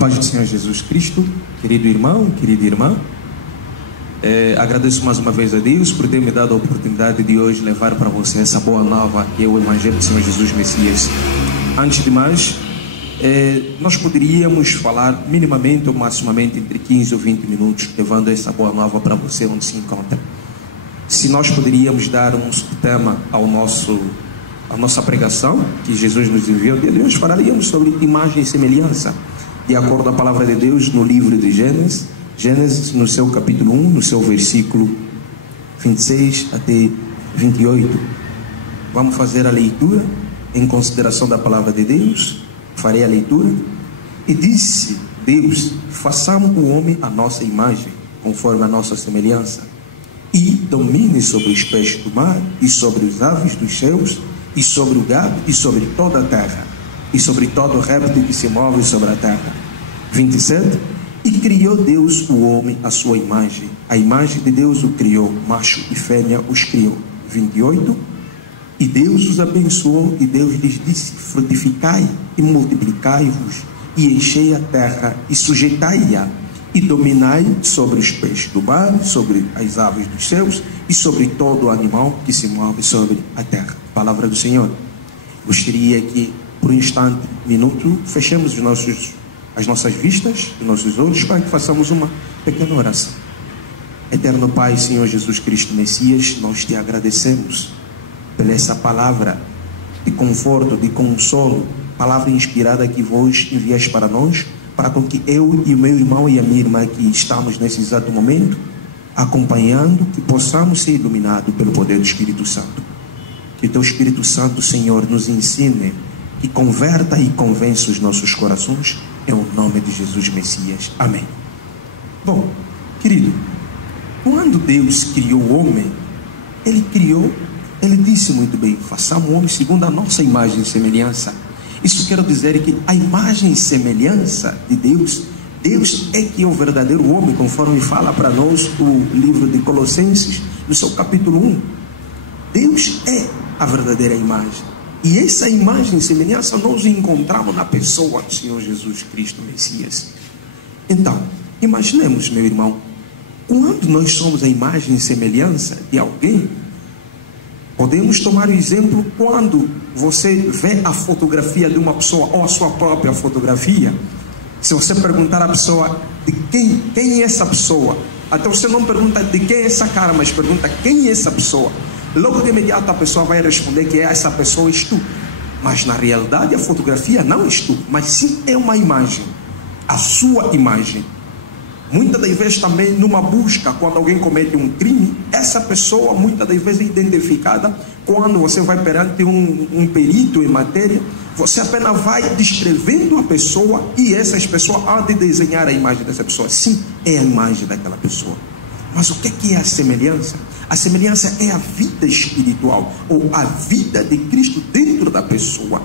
paz do Senhor Jesus Cristo, querido irmão, querida irmã. Agradeço mais uma vez a Deus por ter me dado a oportunidade de hoje levar para você essa boa nova que é o Evangelho do Senhor Jesus Messias. Antes de mais, nós poderíamos falar minimamente ou maximamente entre 15 ou 20 minutos levando essa boa nova para você onde se encontra. Se nós poderíamos dar um subtema à nossa pregação que Jesus nos enviou, nós falaríamos sobre imagem e semelhança, de acordo com a palavra de Deus no livro de Gênesis, no seu capítulo 1, no seu versículo 26 até 28. Vamos fazer a leitura em consideração da palavra de Deus. Farei a leitura. E disse Deus: façamos o homem à nossa imagem, conforme a nossa semelhança, e domine sobre os peixes do mar, e sobre as aves dos céus, e sobre o gado, e sobre toda a terra, e sobre todo o réptil que se move sobre a terra. 27. E criou Deus o homem à sua imagem, a imagem de Deus o criou, macho e fêmea os criou. 28. E Deus os abençoou, e Deus lhes disse: frutificai e multiplicai-vos, e enchei a terra e sujeitai-a, e dominai sobre os peixes do mar, sobre as aves dos céus, e sobre todo o animal que se move sobre a terra. Palavra do Senhor. Gostaria que, por um instante, minuto, fechemos as nossas vistas, os nossos olhos, para que façamos uma pequena oração. Eterno Pai, Senhor Jesus Cristo Messias, nós te agradecemos pela essa palavra de conforto, de consolo, palavra inspirada que vós enviais para nós, para com que eu e o meu irmão e a minha irmã que estamos nesse exato momento acompanhando, que possamos ser iluminados pelo poder do Espírito Santo. Que o teu Espírito Santo, Senhor, nos ensine, que converta e convença os nossos corações, em nome de Jesus Messias. Amém. Bom, querido, quando Deus criou o homem, Ele disse muito bem: façamos o homem segundo a nossa imagem e semelhança. Isso quer dizer que a imagem e semelhança de Deus é que é o verdadeiro homem, conforme fala para nós o livro de Colossenses, no seu capítulo 1. Deus é a verdadeira imagem. E essa imagem e semelhança nós encontramos na pessoa do Senhor Jesus Cristo Messias. Então, imaginemos, meu irmão, quando nós somos a imagem e semelhança de alguém, podemos tomar o exemplo quando você vê a fotografia de uma pessoa ou a sua própria fotografia. Se você perguntar à pessoa de quem é essa pessoa, até você não pergunta de quem é essa cara, mas pergunta quem é essa pessoa, logo de imediato a pessoa vai responder que essa pessoa és tu. Mas na realidade a fotografia não és tu, mas sim é uma imagem, a sua imagem. Muitas das vezes também numa busca, quando alguém comete um crime, essa pessoa muitas das vezes é identificada. Quando você vai perante um perito em matéria, você apenas vai descrevendo a pessoa, e essas pessoas há de desenhar a imagem dessa pessoa. Sim, é a imagem daquela pessoa. Mas o que é a semelhança? A semelhança é a vida espiritual, ou a vida de Cristo dentro da pessoa.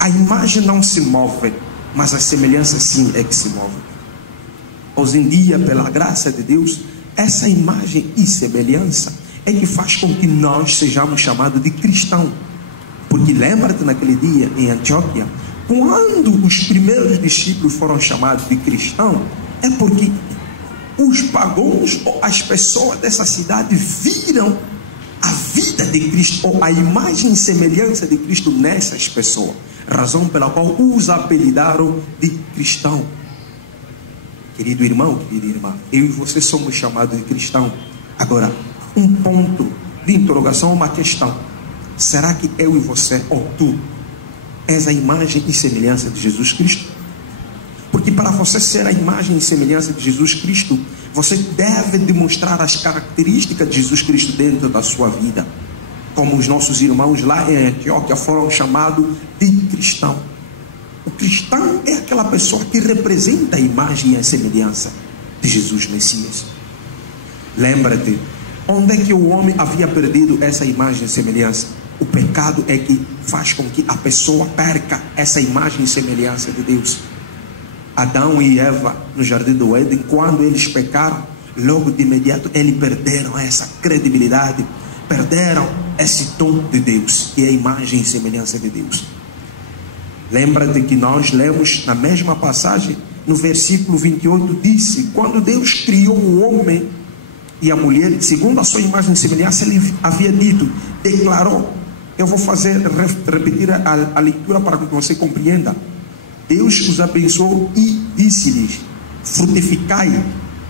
A imagem não se move, mas a semelhança sim é que se move. Hoje em dia, pela graça de Deus, essa imagem e semelhança é que faz com que nós sejamos chamados de cristão. Porque lembra-te naquele dia em Antioquia, quando os primeiros discípulos foram chamados de cristão, é porque os pagãos ou as pessoas dessa cidade viram a vida de Cristo, ou a imagem e semelhança de Cristo nessas pessoas, razão pela qual os apelidaram de cristão. Querido irmão, querida irmã, eu e você somos chamados de cristão. Agora, um ponto de interrogação, uma questão: será que eu e você, ou tu, és a imagem e semelhança de Jesus Cristo? Porque para você ser a imagem e semelhança de Jesus Cristo, você deve demonstrar as características de Jesus Cristo dentro da sua vida, como os nossos irmãos lá em Antioquia foram chamados de cristão. O cristão é aquela pessoa que representa a imagem e a semelhança de Jesus Messias. Lembra-te, onde é que o homem havia perdido essa imagem e semelhança? O pecado é que faz com que a pessoa perca essa imagem e semelhança de Deus. Adão e Eva no jardim do Éden, quando eles pecaram, logo de imediato eles perderam essa credibilidade, perderam esse tom de Deus, que é a imagem e semelhança de Deus. Lembra-te que nós lemos na mesma passagem no versículo 28, disse: quando Deus criou o homem e a mulher, segundo a sua imagem e semelhança, ele havia dito, declarou. Eu vou repetir a leitura para que você compreenda. Deus os abençoou e disse-lhes: frutificai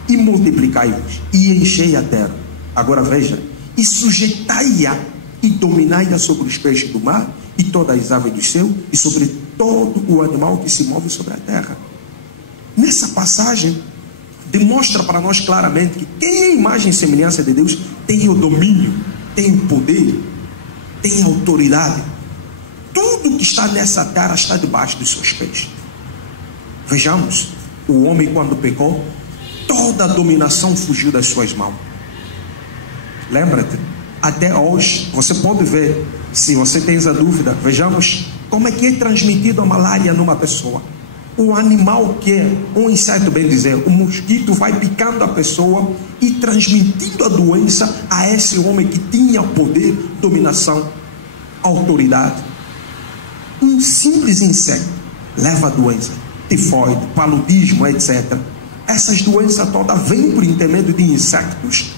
e multiplicai-vos e enchei a terra. Agora veja: e sujeitai-a e dominai-a sobre os peixes do mar e todas as aves do céu e sobre todo o animal que se move sobre a terra. Nessa passagem demonstra para nós claramente que quem é a imagem e semelhança de Deus tem o domínio, tem o poder, tem a autoridade. Tudo que está nessa terra está debaixo dos seus pés. Vejamos, o homem quando pecou, toda a dominação fugiu das suas mãos. Lembra-te, até hoje, você pode ver, se você tem essa dúvida, vejamos como é que é transmitido a malária numa pessoa. O animal que é um inseto, bem dizer, o mosquito vai picando a pessoa e transmitindo a doença a esse homem que tinha poder, dominação, autoridade. Um simples inseto leva a doença, tifoide, paludismo, etc. Essas doenças todas vêm por intermédio de insetos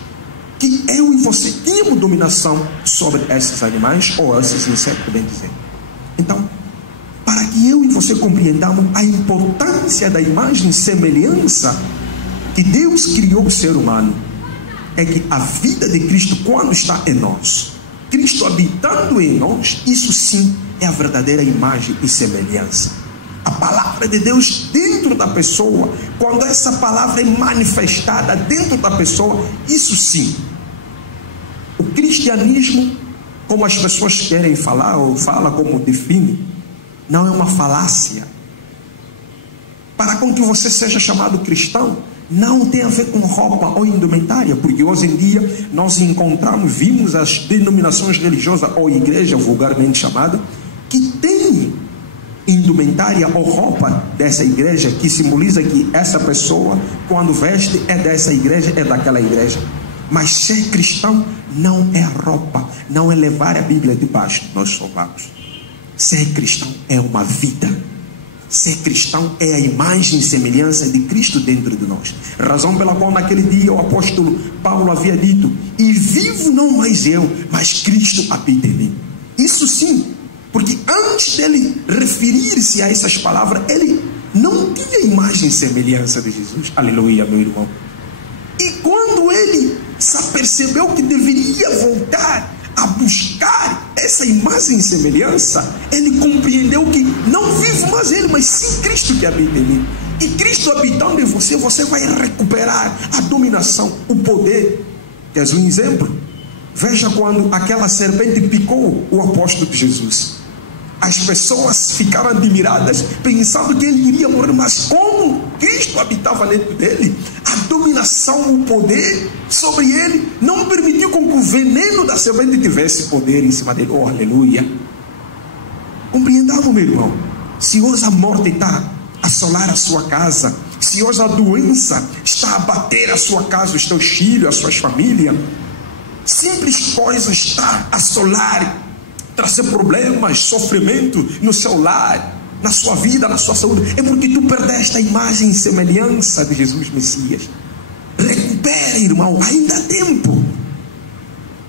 que eu e você tínhamos dominação sobre esses animais ou esses insetos, bem dizer. Então, para que eu e você compreendamos a importância da imagem e semelhança que Deus criou o ser humano, é que a vida de Cristo, quando está em nós, Cristo habitando em nós, isso sim é a verdadeira imagem e semelhança. A palavra de Deus dentro da pessoa, quando essa palavra é manifestada dentro da pessoa, isso sim. O cristianismo, como as pessoas querem falar, ou fala como define, não é uma falácia. Para com que você seja chamado cristão, não tem a ver com roupa ou indumentária, porque hoje em dia nós vimos as denominações religiosas ou igreja vulgarmente chamada, que tem indumentária ou roupa dessa igreja que simboliza que essa pessoa, quando veste, é dessa igreja, é daquela igreja. Mas ser cristão não é a roupa, não é levar a Bíblia debaixo dos nossos sovacos. Ser cristão é uma vida. Ser cristão é a imagem e semelhança de Cristo dentro de nós. Razão pela qual naquele dia o apóstolo Paulo havia dito: e vivo não mais eu, mas Cristo habita em mim. Isso sim, porque antes dele referir-se a essas palavras, ele não tinha imagem e semelhança de Jesus. Aleluia, meu irmão. E quando ele se percebeu que deveria voltar a buscar essa imagem e semelhança, ele compreendeu que não vive mais ele, mas sim Cristo que habita em mim. E Cristo habitando em você, você vai recuperar a dominação, o poder. Queres um exemplo? Veja quando aquela serpente picou o apóstolo de Jesus. As pessoas ficaram admiradas, pensando que ele iria morrer, mas como Cristo habitava dentro dele, a dominação, o poder sobre ele, não permitiu com que o veneno da serpente tivesse poder em cima dele. Oh, aleluia! Compreendamos, meu irmão? Se hoje a morte está a assolar a sua casa, se hoje a doença está a bater a sua casa, os teus filhos, as suas famílias, simples coisas está a assolar, trazer problemas, sofrimento no seu lar, na sua vida, na sua saúde, é porque tu perdeste a imagem e semelhança de Jesus Messias. Recupera, irmão, ainda há tempo.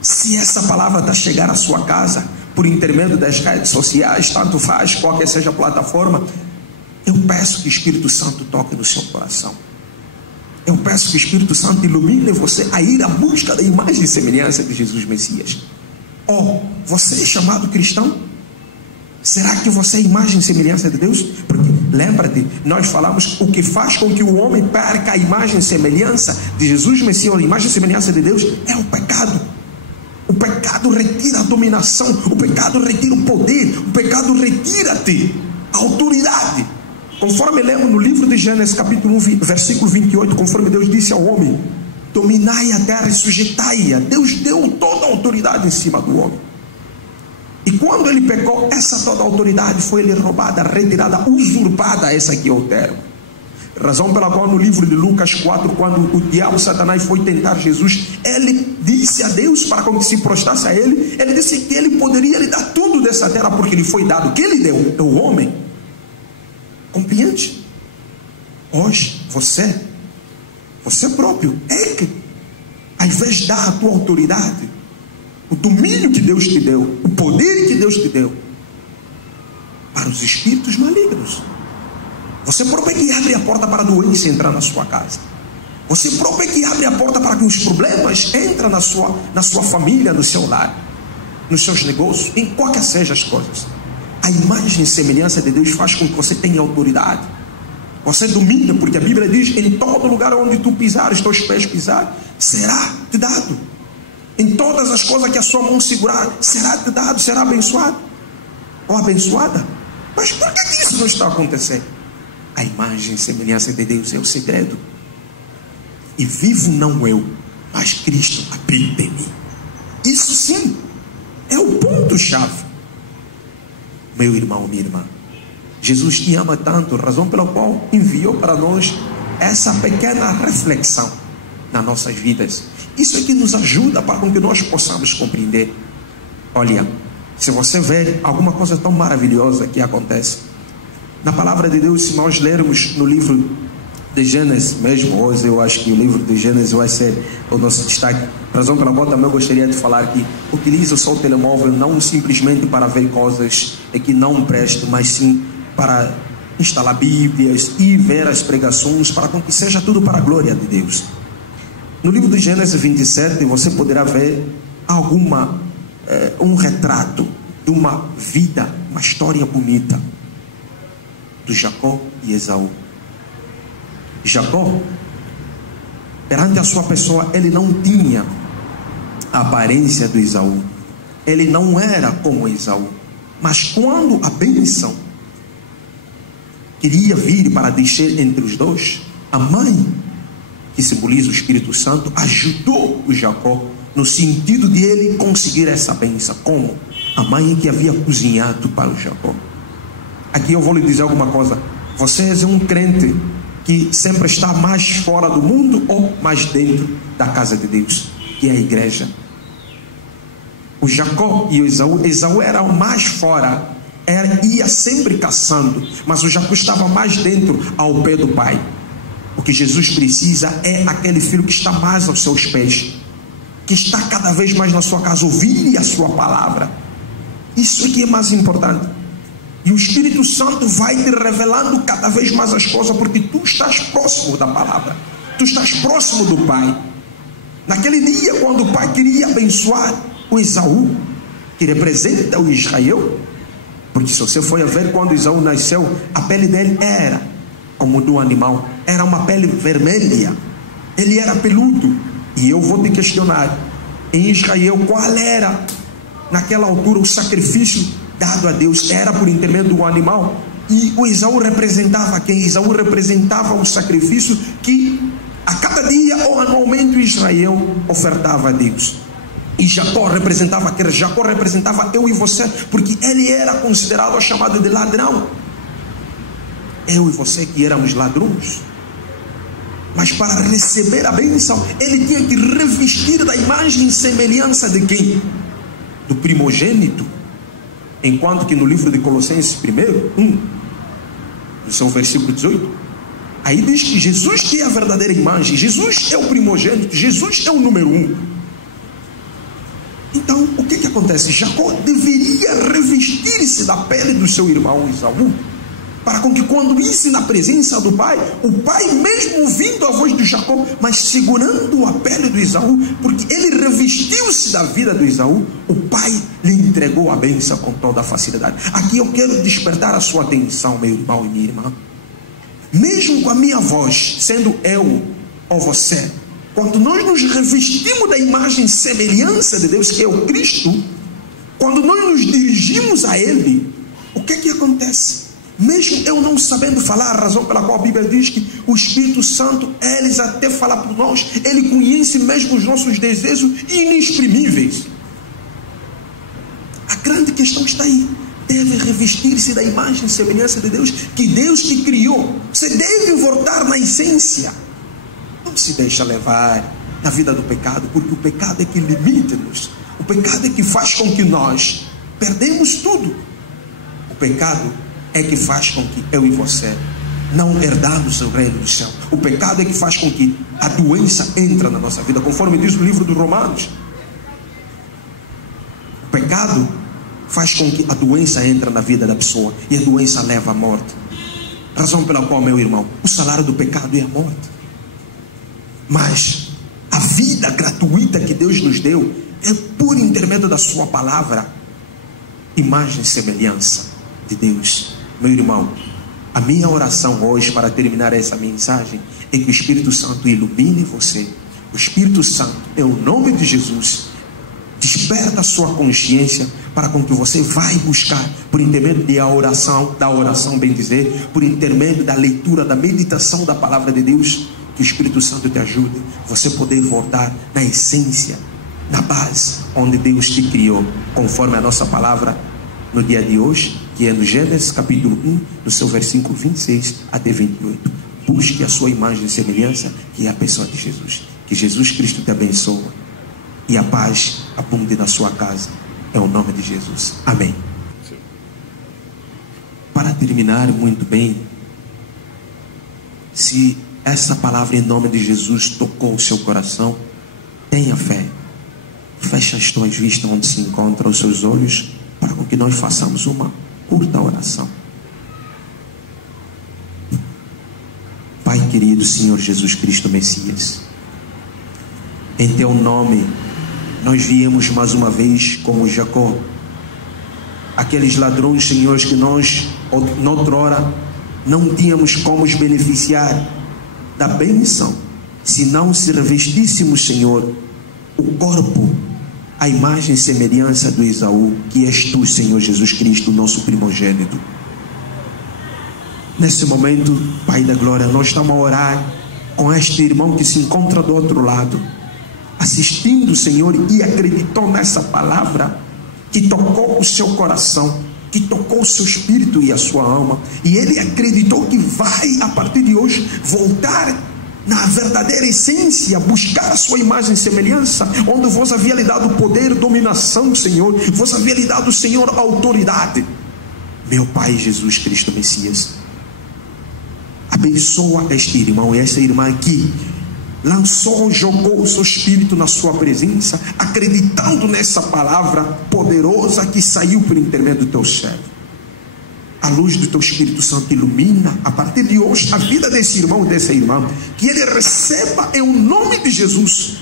Se essa palavra está a chegar à sua casa por intermédio das redes sociais, tanto faz, qualquer seja a plataforma, eu peço que o Espírito Santo toque no seu coração. Eu peço que o Espírito Santo ilumine você a ir à busca da imagem e semelhança de Jesus Messias. Oh, você é chamado cristão? Será que você é imagem e semelhança de Deus? Porque, lembra-te, nós falamos, o que faz com que o homem perca a imagem e semelhança de Jesus Messias, a imagem e semelhança de Deus, é o pecado. O pecado retira a dominação, o pecado retira o poder, o pecado retira-te a autoridade. Conforme lemos no livro de Gênesis capítulo 1, versículo 28, conforme Deus disse ao homem: dominai a terra e sujeitai-a. Deus deu toda a autoridade em cima do homem. E quando ele pecou, essa toda a autoridade foi lhe roubada, retirada, usurpada. Essa aqui é o termo. Razão pela qual no livro de Lucas 4, quando o diabo Satanás foi tentar Jesus, ele disse a Deus para que se prostrasse a ele. Ele disse que ele poderia lhe dar tudo dessa terra, porque lhe foi dado. O que ele deu? É o homem. Compreende? Hoje, você próprio é que, ao invés de dar a tua autoridade, o domínio que Deus te deu, o poder que Deus te deu, para os espíritos malignos. Você próprio é que abre a porta para a doença entrar na sua casa. Você próprio é que abre a porta para que os problemas entrem na sua família, no seu lar, nos seus negócios, em qualquer seja as coisas. A imagem e semelhança de Deus faz com que você tenha autoridade. Você domina, porque a Bíblia diz: em todo lugar onde tu pisares, teus pés pisarem, será te dado. Em todas as coisas que a sua mão segurar, será te dado, será abençoado ou abençoada. Mas por que isso não está acontecendo? A imagem e semelhança de Deus é o segredo. E vivo não eu, mas Cristo habita em mim. Isso sim é o ponto-chave. Meu irmão, minha irmã, Jesus te ama tanto, razão pela qual enviou para nós essa pequena reflexão nas nossas vidas. Isso é que nos ajuda para que nós possamos compreender. Olha, se você vê alguma coisa tão maravilhosa que acontece na palavra de Deus, se nós lermos no livro de Gênesis mesmo, hoje eu acho que o livro de Gênesis vai ser o nosso destaque, razão pela qual também eu gostaria de falar que utiliza só o telemóvel não simplesmente para ver coisas que não prestam, mas sim para instalar Bíblias e ver as pregações, para que seja tudo para a glória de Deus. No livro de Gênesis 27 você poderá ver um retrato de uma vida, uma história bonita do Jacó e Esaú. Jacó, perante a sua pessoa, ele não tinha a aparência do Esaú, ele não era como Esaú, mas quando a bênção queria vir para descer entre os dois, a mãe, que simboliza o Espírito Santo, ajudou o Jacó no sentido de ele conseguir essa bênção. Como? A mãe que havia cozinhado para o Jacó. Aqui eu vou lhe dizer alguma coisa: você é um crente que sempre está mais fora do mundo ou mais dentro da casa de Deus, que é a igreja. O Jacó e o Esaú eram mais fora, ia sempre caçando, mas o Jacó estava mais dentro, ao pé do pai. O que Jesus precisa é aquele filho que está mais aos seus pés, que está cada vez mais na sua casa, ouvindo a sua palavra. Isso aqui é mais importante. E o Espírito Santo vai te revelando cada vez mais as coisas, porque tu estás próximo da palavra, tu estás próximo do pai. Naquele dia, quando o pai queria abençoar o Esaú, que representa o Israel, porque se você for a ver, quando Esaú nasceu, a pele dele era como do animal, era uma pele vermelha, ele era peludo. E eu vou te questionar: em Israel, qual era naquela altura o sacrifício dado a Deus? Era por intermédio do animal. E o Esaú representava quem? Esaú representava o sacrifício que a cada dia ou anualmente Israel ofertava a Deus. E Jacó representava quem? Jacó representava eu e você, porque ele era considerado, chamado de ladrão. Eu e você que éramos ladrões. Mas para receber a bênção, ele tinha que revestir da imagem e semelhança de quem? Do primogênito. Enquanto que no livro de Colossenses 1, no seu versículo 18, aí diz que Jesus que é a verdadeira imagem, Jesus é o primogênito, Jesus é o número 1. Então, o que acontece? Jacó deveria revestir-se da pele do seu irmão Esaú, para com que quando isso na presença do pai, o pai mesmo ouvindo a voz de Jacó, mas segurando a pele do Esaú, porque ele revestiu-se da vida do Esaú, o pai lhe entregou a bênção com toda a facilidade. Aqui eu quero despertar a sua atenção, meu irmão e minha irmã. Mesmo com a minha voz, sendo eu ou você, quando nós nos revestimos da imagem e semelhança de Deus, que é o Cristo, quando nós nos dirigimos a Ele, o que acontece? Mesmo eu não sabendo falar, a razão pela qual a Bíblia diz que o Espírito Santo, eles até fala por nós, ele conhece mesmo os nossos desejos inexprimíveis. A grande questão está aí. Deve revestir-se da imagem e semelhança de Deus, que Deus te criou. Você deve voltar na essência. Não se deixa levar na vida do pecado, porque o pecado é que limita-nos. O pecado é que faz com que nós perdemos tudo. O pecado é que faz com que eu e você não herdarmos o reino do céu. O pecado é que faz com que a doença entre na nossa vida, conforme diz o livro dos Romanos. O pecado faz com que a doença entre na vida da pessoa, e a doença leva à morte. Razão pela qual, meu irmão, o salário do pecado é a morte. Mas a vida gratuita que Deus nos deu é por intermédio da sua palavra, imagem e semelhança de Deus. Meu irmão, a minha oração hoje para terminar essa mensagem é que o Espírito Santo ilumine você. O Espírito Santo, em nome de Jesus, desperta a sua consciência para com que você vai buscar, por intermédio da oração, bem dizer, por intermédio da leitura, da meditação da palavra de Deus, que o Espírito Santo te ajude, você poder voltar na essência, na base, onde Deus te criou, conforme a nossa palavra no dia de hoje, que é no Gênesis capítulo 1, no seu versículo 26 até 28. Busque a sua imagem e semelhança, que é a pessoa de Jesus. Que Jesus Cristo te abençoe e a paz abunde na sua casa, é o nome de Jesus. Amém. Para terminar muito bem, se essa palavra em nome de Jesus tocou o seu coração, tenha fé. Feche as tuas vistas onde se encontram os seus olhos, para que nós façamos uma curta oração. Pai querido, Senhor Jesus Cristo Messias, em teu nome nós viemos mais uma vez como Jacó, aqueles ladrões, Senhor, que nós noutrora não tínhamos como os beneficiar da bênção, se não se revestíssemos, Senhor, o corpo, a imagem e semelhança do Esaú, que és tu, Senhor Jesus Cristo, nosso primogênito. Nesse momento, Pai da glória, nós estamos a orar com este irmão que se encontra do outro lado, assistindo, Senhor, e acreditou nessa palavra que tocou o seu coração, que tocou o seu espírito e a sua alma, e ele acreditou que vai, a partir de hoje, voltar na verdadeira essência, buscar a sua imagem e semelhança, onde vos havia lhe dado poder, dominação, Senhor, vos havia lhe dado, Senhor, autoridade. Meu Pai Jesus Cristo Messias, abençoa este irmão e esta irmã aqui, jogou o seu espírito na sua presença, acreditando nessa palavra poderosa que saiu por intermédio do teu servo. A luz do teu Espírito Santo ilumina a partir de hoje a vida desse irmão e dessa irmã, que ele receba em nome de Jesus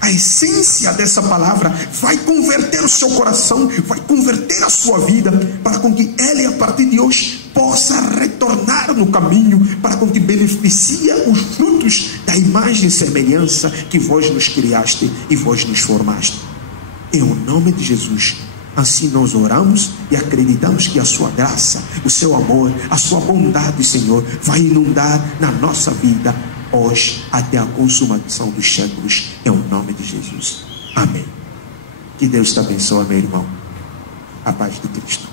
a essência dessa palavra, vai converter o seu coração, vai converter a sua vida, para com que ele a partir de hoje possa retornar no caminho, para com que beneficie os frutos da imagem e semelhança que vós nos criaste e vós nos formaste. Em nome de Jesus, assim nós oramos e acreditamos que a sua graça, o seu amor, a sua bondade, Senhor, vai inundar na nossa vida hoje até a consumação dos séculos, em nome de Jesus. Amém. Que Deus te abençoe, meu irmão. A paz de Cristo.